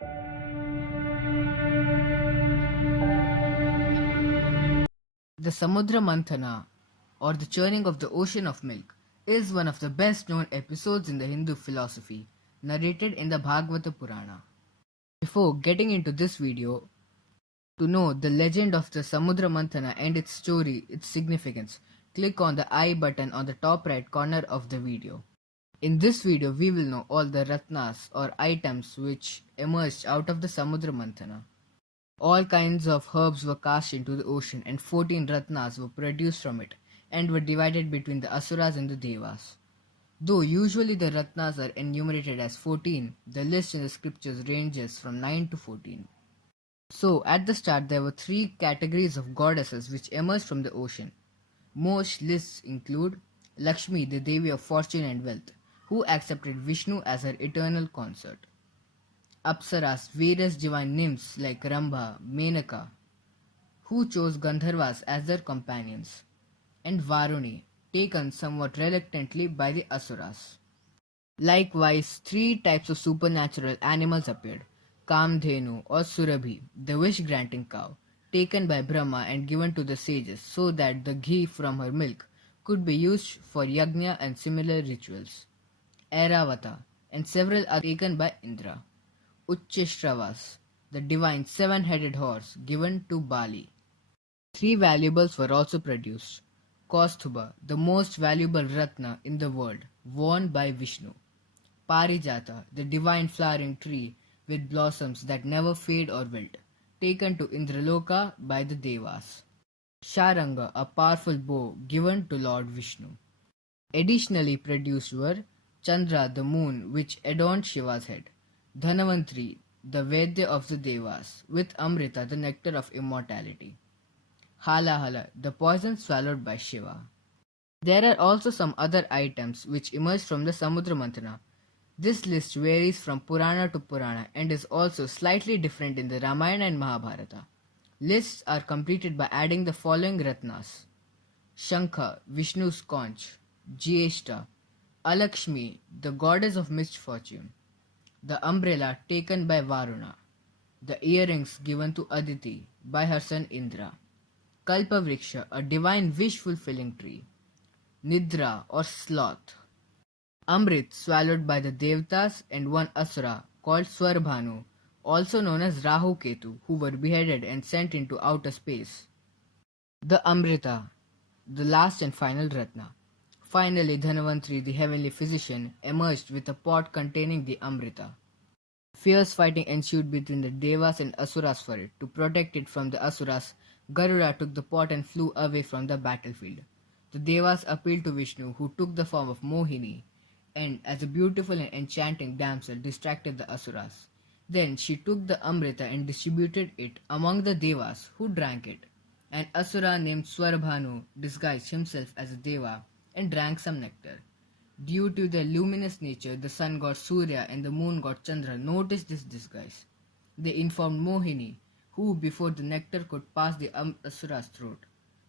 The Samudra Manthana, or the churning of the ocean of milk, is one of the best known episodes in the Hindu philosophy, narrated in the Bhagavata Purana. Before getting into this video, to know the legend of the Samudra Manthana and its story, its significance, click on the I button on the top right corner of the video. In this video, we will know all the Ratnas or items which emerged out of the Samudra Manthana. All kinds of herbs were cast into the ocean and 14 Ratnas were produced from it and were divided between the Asuras and the Devas. Though usually the Ratnas are enumerated as 14, the list in the scriptures ranges from 9 to 14. So, at the start, there were three categories of goddesses which emerged from the ocean. Most lists include Lakshmi, the Devi of fortune and wealth, who accepted Vishnu as her eternal consort. Apsaras, various divine nymphs like Rambha, Menaka, who chose Gandharvas as their companions, and Varuni, taken somewhat reluctantly by the Asuras. Likewise, three types of supernatural animals appeared: Kamdhenu or Surabhi, the wish-granting cow, taken by Brahma and given to the sages so that the ghee from her milk could be used for yajna and similar rituals. Airavata, and several are taken by Indra. Uchchestravas, the divine seven-headed horse given to Bali. Three valuables were also produced. Kaustubha, the most valuable Ratna in the world, worn by Vishnu. Parijata, the divine flowering tree with blossoms that never fade or wilt, taken to Indraloka by the Devas. Sharanga, a powerful bow given to Lord Vishnu. Additionally produced were Chandra, the moon which adorned Shiva's head; Dhanvantari, the Vaidya of the Devas, with Amrita, the nectar of immortality; Halahala, the poison swallowed by Shiva. There are also some other items which emerged from the Samudra Manthana. This list varies from Purana to Purana and is also slightly different in the Ramayana and Mahabharata. Lists are completed by adding the following Ratnas: Shankha, Vishnu's conch; Jyeshta, Alakshmi, the goddess of misfortune; the umbrella taken by Varuna; the earrings given to Aditi by her son Indra; Kalpavriksha, a divine wish-fulfilling tree; Nidra or sloth; Amrit, swallowed by the Devtas, and one Asura called Swarbhanu, also known as Rahu Ketu, who were beheaded and sent into outer space. The Amrita, the last and final Ratna. Finally, Dhanvantari, the heavenly physician, emerged with a pot containing the Amrita. Fierce fighting ensued between the Devas and Asuras for it. To protect it from the Asuras, Garuda took the pot and flew away from the battlefield. The Devas appealed to Vishnu, who took the form of Mohini, and as a beautiful and enchanting damsel distracted the Asuras. Then she took the Amrita and distributed it among the Devas, who drank it. An Asura named Swarbhanu disguised himself as a Deva and drank some nectar. Due to their luminous nature, the sun god Surya and the moon god Chandra noticed this disguise. They informed Mohini, who before the nectar could pass the Asura's throat,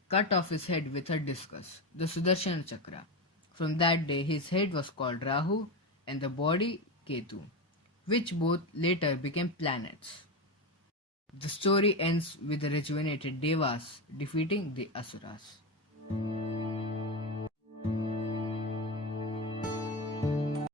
cut off his head with her discus, the Sudarshana Chakra. From that day, his head was called Rahu and the body Ketu, which both later became planets. The story ends with the rejuvenated Devas defeating the Asuras.